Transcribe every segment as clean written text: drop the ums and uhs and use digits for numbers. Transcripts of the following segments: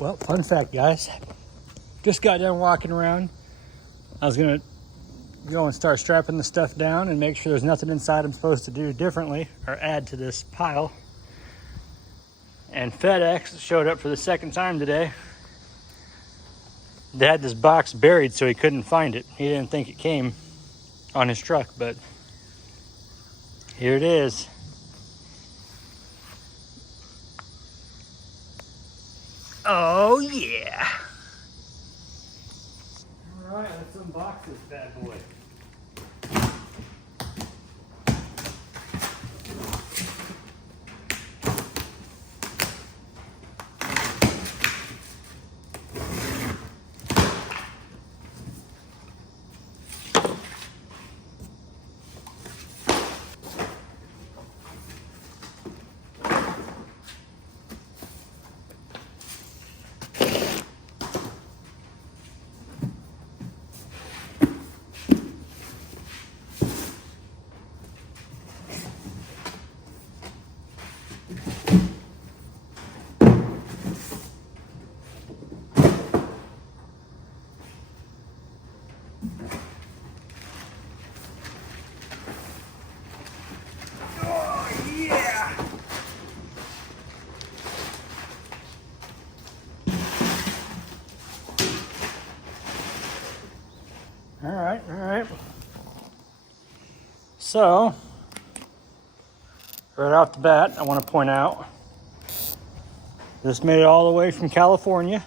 Well, fun fact, guys. Just got done walking around. I was gonna go and start strapping the stuff down and make sure there's nothing inside I'm supposed to do differently or add to this pile. And FedEx showed up for the second time today. They had this box buried so he couldn't find it. He didn't think it came on his truck, but here it is. Oh yeah. All right, let's unbox this bad boy. All right. So, right off the bat, I want to point out, this made it all the way from California.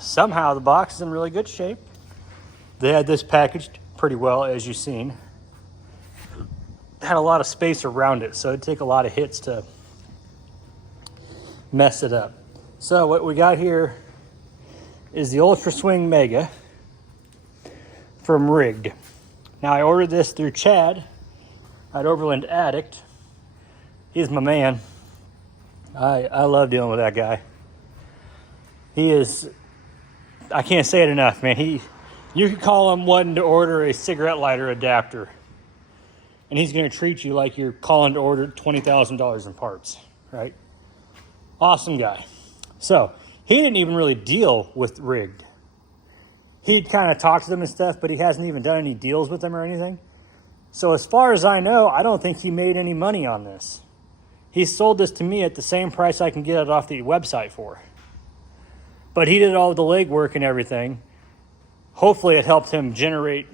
Somehow the box is in really good shape. They had this packaged pretty well, as you've seen. Had a lot of space around it, so it'd take a lot of hits to mess it up. So what we got here is the Ultra Swing Mega from Rigged. Now I ordered this through Chad at Overland Addict. He's my man. I love dealing with that guy. He is, I can't say it enough, man. You could call him one to order a cigarette lighter adapter, and he's gonna treat you like you're calling to order $20,000 in parts, right? Awesome guy. So he didn't even really deal with Rigged. He'd kind of talked to them and stuff, but he hasn't even done any deals with them or anything. So as far as I know, I don't think he made any money on this. He sold this to me at the same price I can get it off the website for. But he did all the legwork and everything. Hopefully it helped him generate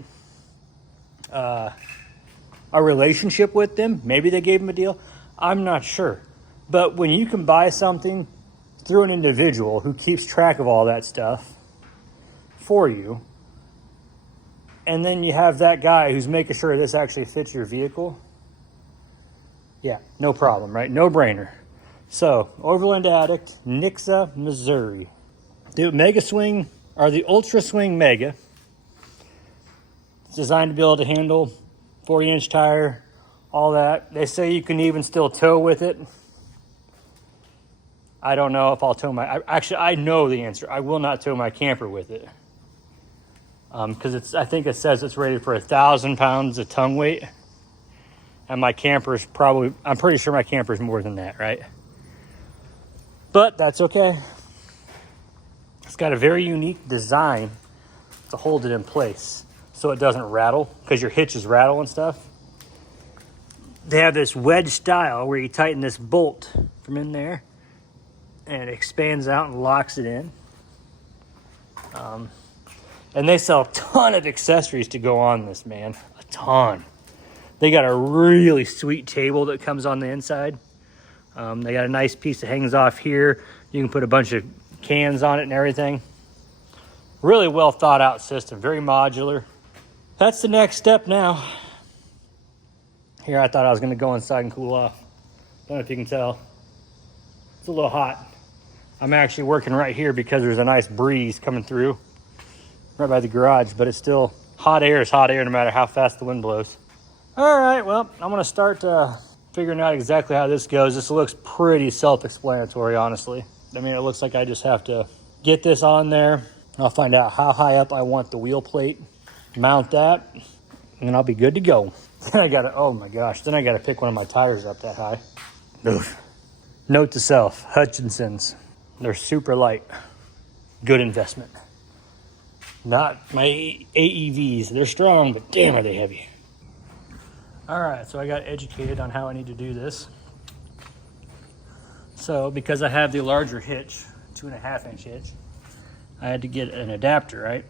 a relationship with them. Maybe they gave him a deal. I'm not sure. But when you can buy something through an individual who keeps track of all that stuff for you, and then you have that guy who's making sure this actually fits your vehicle, yeah, no problem, right? No brainer. So, Overland Addict, Nixa, Missouri. The Mega Swing, or the Ultra Swing Mega. It's designed to be able to handle 40-inch tire, all that. They say you can even still tow with it. I don't know if I'll tow my, actually I know the answer. I will not tow my camper with it. Because I think it says it's rated for 1,000 pounds of tongue weight. And my camper's probably, I'm pretty sure my camper's more than that, right? But that's okay. It's got a very unique design to hold it in place so it doesn't rattle, because your hitches rattle and stuff. They have this wedge style where you tighten this bolt from in there and it expands out and locks it in. And they sell a ton of accessories to go on this, man. A ton. They got a really sweet table that comes on the inside. They got a nice piece that hangs off here. You can put a bunch of cans on it and everything. Really well thought out system, very modular. That's the next step now. Here, I thought I was gonna go inside and cool off. Don't know if you can tell. It's a little hot. I'm actually working right here because there's a nice breeze coming through right by the garage, but it's still, hot air is hot air no matter how fast the wind blows. All right, well, I'm gonna start figuring out exactly how this goes. This looks pretty self-explanatory, honestly. I mean, it looks like I just have to get this on there. I'll find out how high up I want the wheel plate, mount that, and then I'll be good to go. Then I gotta, oh my gosh, then I gotta pick one of my tires up that high. Ugh. Note to self, Hutchinson's. They're super light. Good investment. Not my AEVs. They're strong, but damn are they heavy. All right, so I got educated on how I need to do this. So because I have the larger hitch, 2.5-inch hitch, I had to get an adapter, right?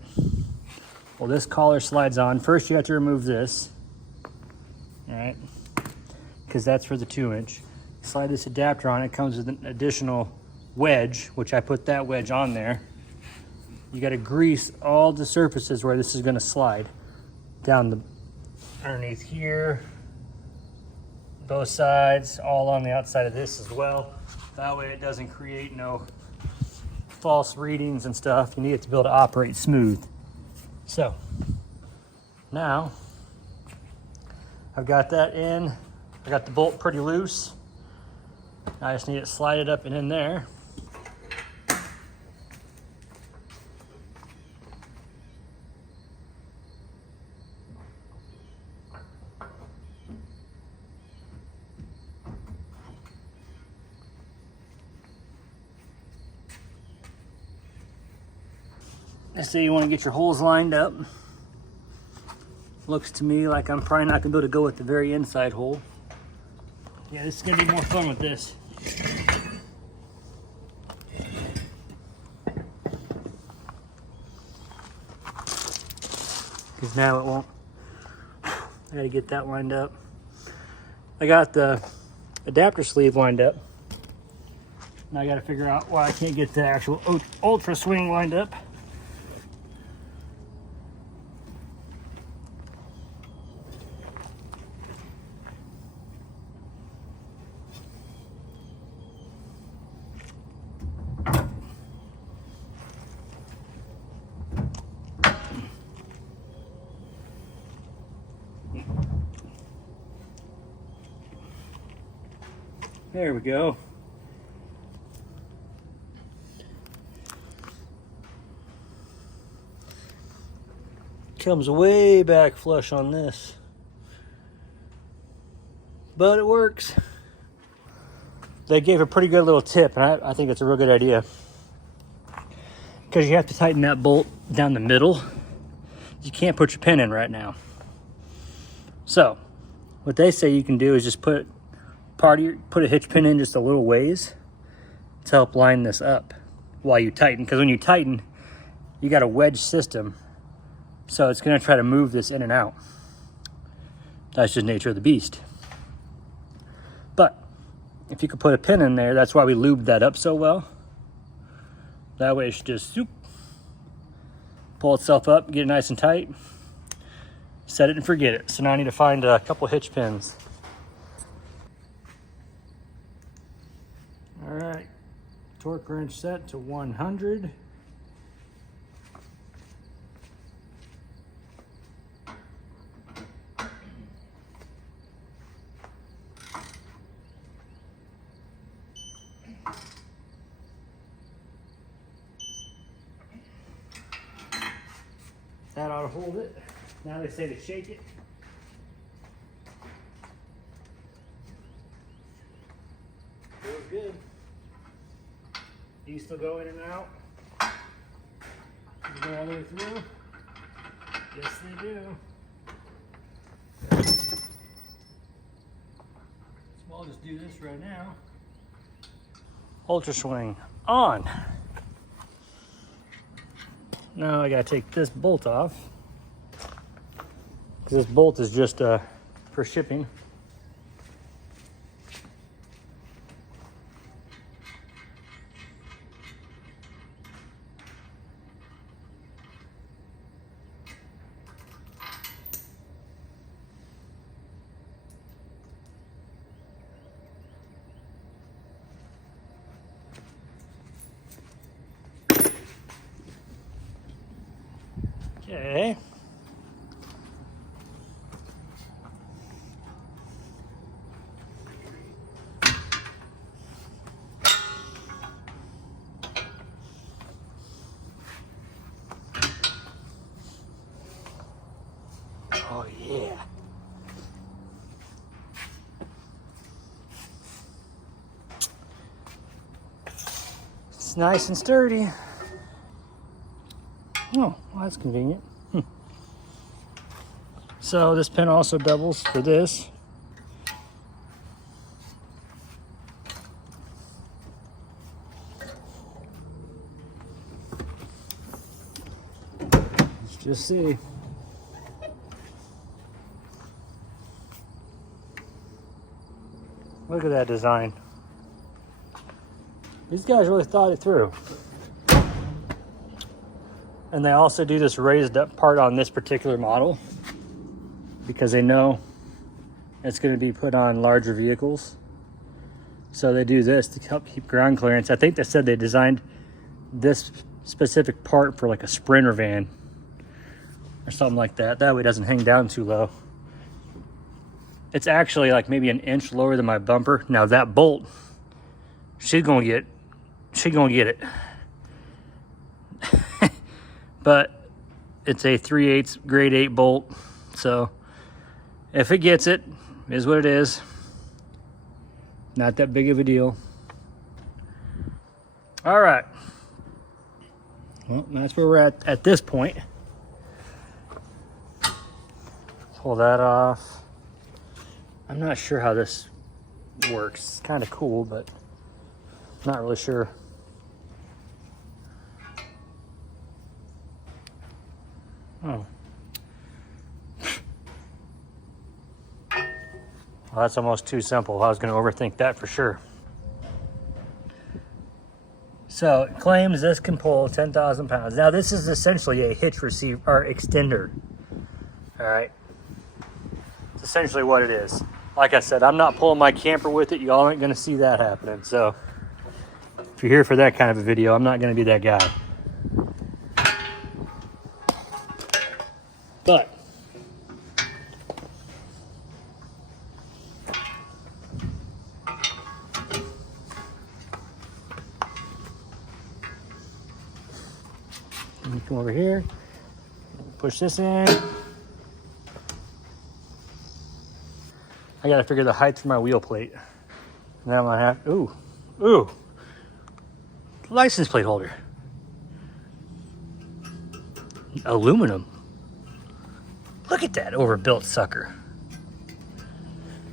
Well, this collar slides on. First, you have to remove this, all right? Because that's for the 2-inch. Slide this adapter on. It comes with an additional wedge, which I put that wedge on there. You got to grease all the surfaces where this is going to slide down the underneath here, both sides, all on the outside of this as well. That way it doesn't create no false readings and stuff. You need it to be able to operate smooth. So now I've got that in. I got the bolt pretty loose. I just need it slided up and in there. Let's say you want to get your holes lined up. Looks to me like I'm probably not going to be able to go with the very inside hole. Yeah, this is going to be more fun with this. Because now it won't. I got to get that lined up. I got the adapter sleeve lined up. Now I got to figure out why I can't get the actual ultra swing lined up. There we go. Comes way back flush on this, but it works. They gave a pretty good little tip, and I think it's a real good idea, because you have to tighten that bolt down the middle. You can't put your pin in right now. So what they say you can do is just put a hitch pin in just a little ways to help line this up while you tighten, because when you tighten, you got a wedge system, so it's going to try to move this in and out. That's just nature of the beast. But if you could put a pin in there, that's why we lubed that up so well. That way it should just pull itself up, get it nice and tight, set it and forget it. So now I need to find a couple hitch pins. All right, torque wrench set to 100. That ought to hold it. Now they say to shake it. Feels good. These still go in and out. They go all the way through. Yes, they do. So I'll just do this right now. Ultra swing on. Now I gotta take this bolt off, because this bolt is just for shipping. Okay. Oh yeah. It's nice and sturdy. Oh, well, that's convenient. So this pin also doubles for this. Let's just see. Look at that design. These guys really thought it through. And they also do this raised up part on this particular model because they know it's going to be put on larger vehicles. So they do this to help keep ground clearance. I think they said they designed this specific part for like a Sprinter van or something like that. That way it doesn't hang down too low. It's actually like maybe an inch lower than my bumper. Now that bolt, she's gonna get it. But it's a 3/8 grade 8 bolt. So if it gets it, is what it is. Not that big of a deal. All right. Well, that's where we're at this point. Pull that off. I'm not sure how this works. It's kind of cool, but I'm not really sure. Oh. Well, that's almost too simple. I was going to overthink that for sure. So it claims this can pull 10,000 pounds. Now this is essentially a hitch receiver or extender. All right. It's essentially what it is. Like I said, I'm not pulling my camper with it. Y'all aren't going to see that happening. So if you're here for that kind of a video, I'm not going to be that guy. But let me come over here, push this in. I got to figure the height for my wheel plate. And then I'm going to have, ooh, license plate holder. Aluminum. Look at that overbuilt sucker.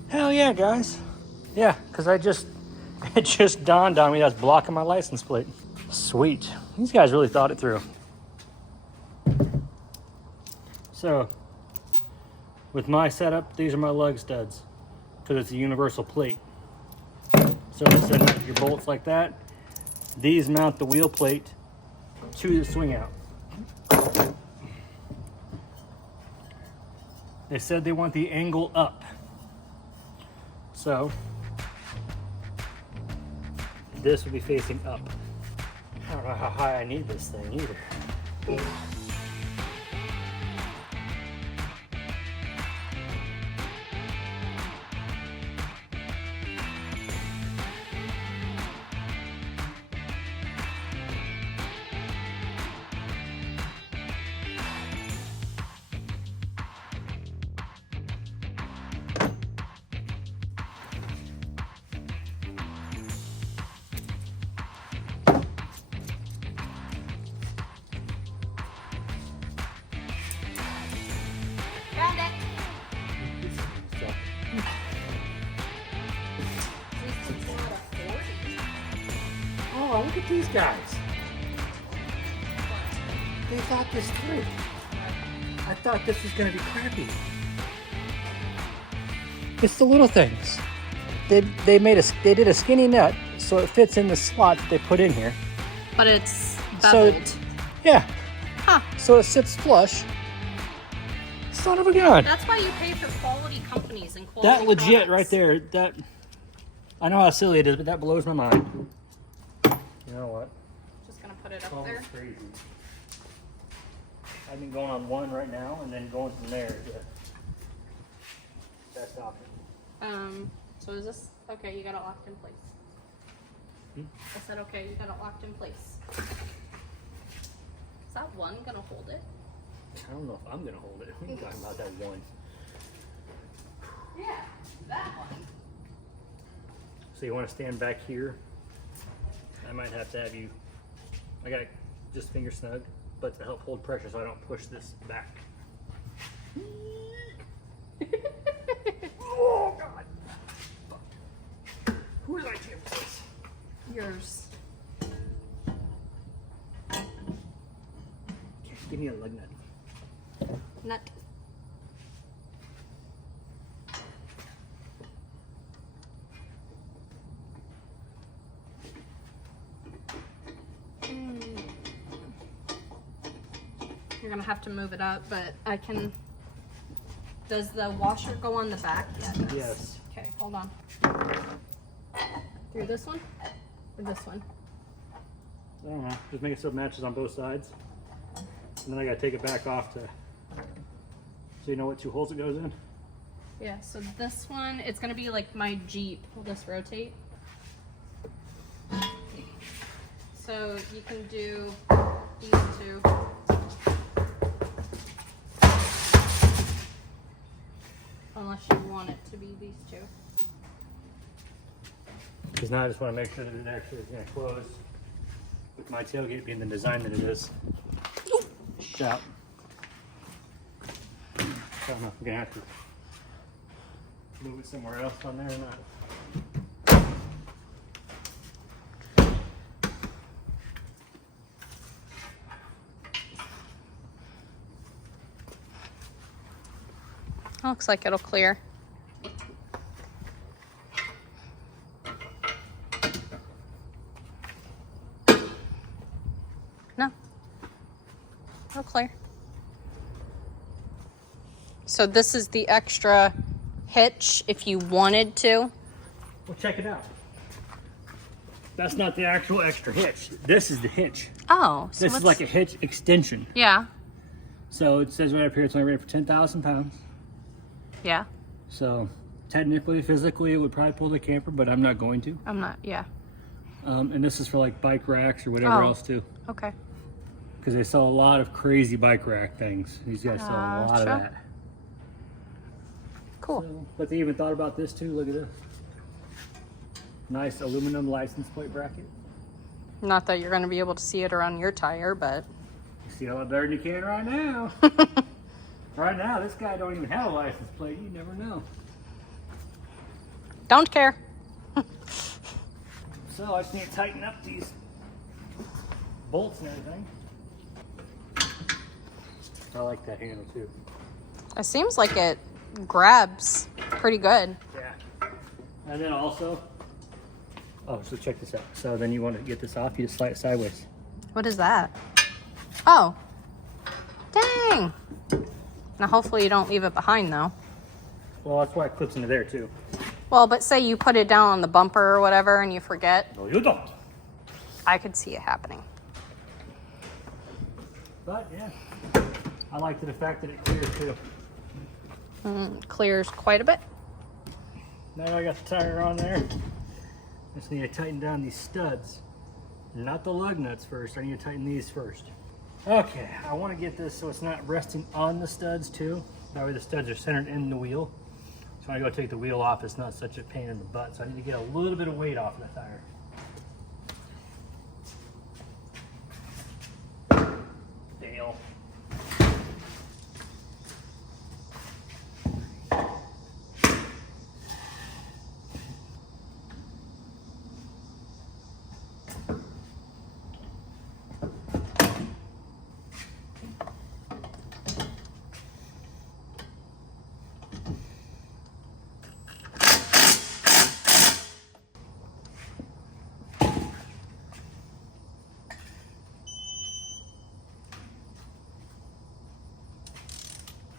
Hell yeah, guys. Yeah, because it just dawned on me that's blocking my license plate. Sweet. These guys really thought it through. So, with my setup, these are my lug studs because it's a universal plate. So they said with your bolts like that, these mount the wheel plate to the swing out. They said they want the angle up. So this will be facing up. I don't know how high I need this thing either. Oh, look at these guys. They thought this through. I thought this was going to be crappy. It's the little things. They did a skinny nut so it fits in the slot that they put in here. But it's beveled. So, yeah. Huh. So it sits flush. Son of a gun. That's why you pay for quality companies and quality That legit products. right there. That I know how silly it is, but that blows my mind. You know what? Just gonna put it up Oh, there. crazy. I've been going on one right now and then going from there to best option. So is this okay? You got it locked in place. I said okay. You got it locked in place. Is that one gonna hold it? I don't know if I'm gonna hold it. We're talking about that one. Yeah, that one. So you want to stand back here? I might have to have you I got it just finger snug, but to help hold pressure so I don't push this back. Oh God! Fuck. Who did I give this? Yours. Give me a lug nut. Nut. You're gonna have to move it up, but I can. Does the washer go on the back? Yeah, it does. Yes. Okay, hold on. Through this one or this one? I don't know. Just make it so it matches on both sides. And then I gotta take it back off to, so you know what 2 holes it goes in. Yeah, so this one, it's gonna be like my Jeep. Will this rotate? So you can do these 2. Unless you want it to be these 2. Because now I just want to make sure that it actually is going to close. With my tailgate being the design that it is. Shout. I don't know if we're going to have to move it somewhere else on there or not. Looks like it'll clear. No. It'll clear. So this is the extra hitch if you wanted to. Well, check it out. That's not the actual extra hitch. This is the hitch. Oh. So This is like a hitch extension. Yeah. So it says right up here it's only rated for 10,000 pounds. Yeah. So technically, physically, it would probably pull the camper, but I'm not going to. I'm not, yeah. And this is for like bike racks or whatever else too. Okay. Because they sell a lot of crazy bike rack things. These guys sell a lot of Sure. that. Cool. So, but they even thought about this too. Look at this. Nice aluminum license plate bracket. Not that you're going to be able to see it around your tire, but. You see a lot better than you can right now. Right now, this guy don't even have a license plate. You never know. Don't care. So I just need to tighten up these bolts and everything. I like that handle too. It seems like it grabs pretty good. Yeah. And then also, oh, so check this out. So then you want to get this off, you just slide it sideways. What is that? Oh. Dang. Now hopefully you don't leave it behind though. Well, that's why it clips into there too. Well, but say you put it down on the bumper or whatever and you forget. No, you don't. I could see it happening. But yeah, I like the fact that it clears too. Clears quite a bit. Now I got the tire on there. Just need to tighten down these studs. Not the lug nuts first, I need to tighten these first. Okay, I want to get this so it's not resting on the studs too. That way the studs are centered in the wheel. So when I go take the wheel off, it's not such a pain in the butt. So I need to get a little bit of weight off of the tire. Fail.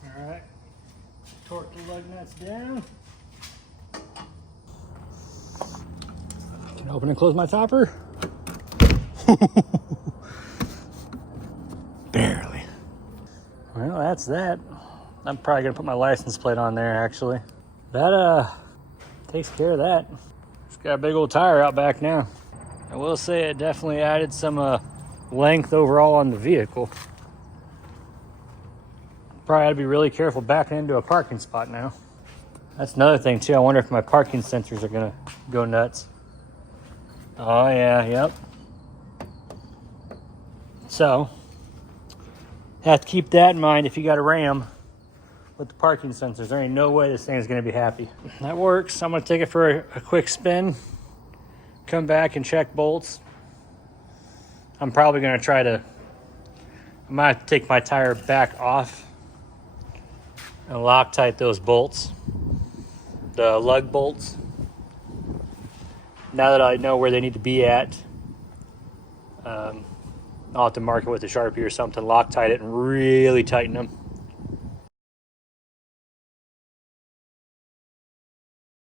Alright, torque the lug nuts down. Can I open and close my topper? Barely. Well, that's that. I'm probably gonna put my license plate on there actually. That takes care of that. It's got a big old tire out back now. I will say it definitely added some length overall on the vehicle. Probably had to be really careful backing into a parking spot now. That's another thing too. I wonder if my parking sensors are gonna go nuts. Oh yeah, yep. So, have to keep that in mind if you got a Ram with the parking sensors. There ain't no way this thing's gonna be happy. That works. I'm gonna take it for a quick spin, come back and check bolts. I'm probably gonna I might take my tire back off and Loctite those bolts, the lug bolts. Now that I know where they need to be at, I'll have to mark it with a Sharpie or something, Loctite it and really tighten them.